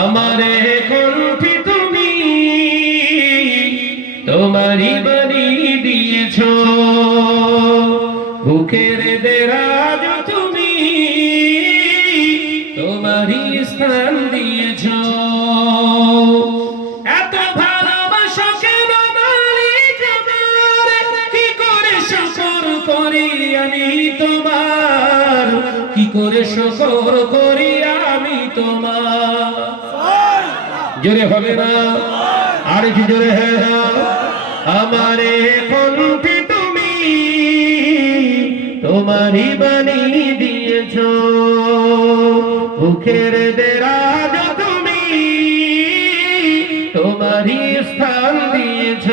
আমারে কণ্ঠে তুমি তোমারই বাণী দিয়েছ, বুকের দেরাজ তুমি তোমারই স্থান দিয়েছ। এত ভালোবাসা কেন মালিক আমার, কি করে শুকর করি আমি তোমার, কি করে শুকর করি আমি তোমার। জোরে হবে না, আর কি জোরে হ্যাঁ। আমারে কণ্ঠে তুমি তোমারই বাণী দিয়েছ, বুকের দেরাজ তুমি তোমারই স্থান দিয়েছ।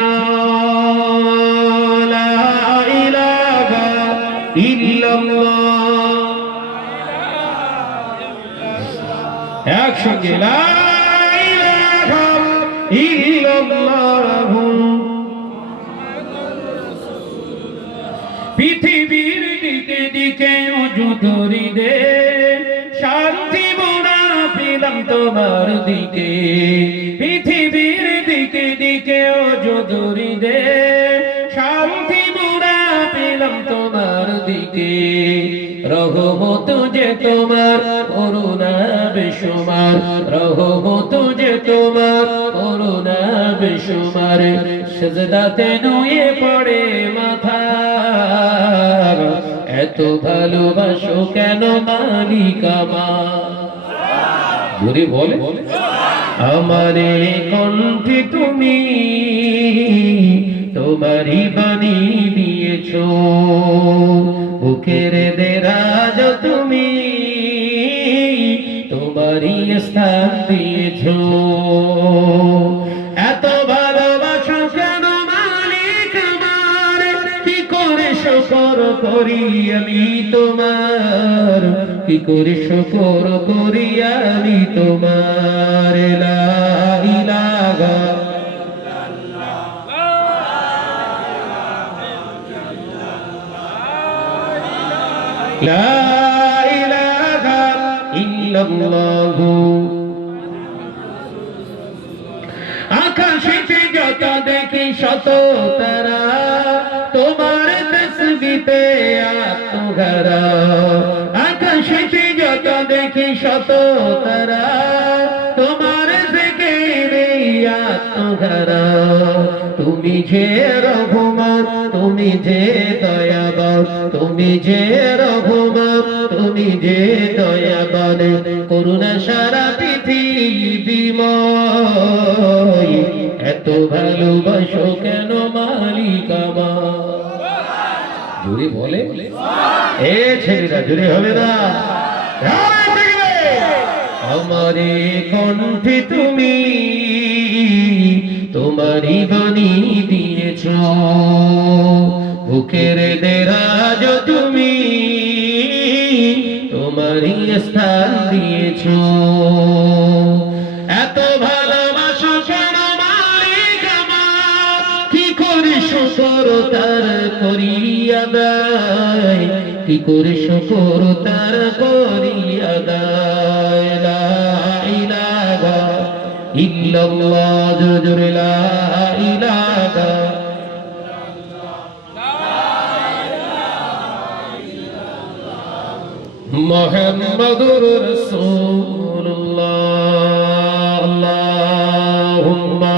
লা ইলাহা ইল্লাল্লাহ, একসঙ্গে লা ইলাহা ইল্লাল্লাহ। পৃথিবীর দিকে দিকে উজুদরি দে, শান্তি মোরা পেলাম তোমার দিকে। পৃথিবীর দিকে দিকে উজুদরি দে, শান্তি মোরা পেলাম তোমার দিকে। রহমত যে তোমার করুণা বেশুমার, রহমত যে তোমার করুণা বেশুমার। সেজদাতে নুয়ে পড়ে মাথা, এত ভালোবাসো কেন মালিক আমার। জোরে বলে, আমারে কণ্ঠে তুমি তোমারই বাণী দিয়েছ, বুকের দেরাজ তুমি তোমারই স্থান দিয়েছ। এত ভালোবাসা কেন মালিক আমার, কি করে শুকর করি আমি তোমার, কি করে শুকর করি আমি তোমার। লা ইলাহা লা ইলাহা ইল্লাল্লাহ। আকাশেতে যত দেখি শত তারা, তোমার তসবিতে আত্মঘরা। আকাশেতে যত দেখি শত তারা, তোমার জিকিরে আত্মঘরা। তুমি যে রহমান, তুমি যে দয়াবান, তুমি যে রহমান, তুমি যে দয়াবান। করুণা সারা পৃথিবীময়, এত ভালোবাসো কেন মালিক আমার। জোরে বলে, এ ছেলেরা জোরে হবে না। আমারে কণ্ঠে তুমি তোমারই বাণী দিয়েছ, বুকের দেরাজ তুমি তোমারই স্থান দিয়েছ। এত ভালোবাসা কেন মালিক আমার, কি করে শুকর তার করি আদায়, কি করে শুকর তার করি আদায়। লা ইলাহা ইল্লাল্লাহ, জোরে লা ইলাহা। মুহাম্মাদুর রাসূলুল্লাহ। আল্লাহুম্মা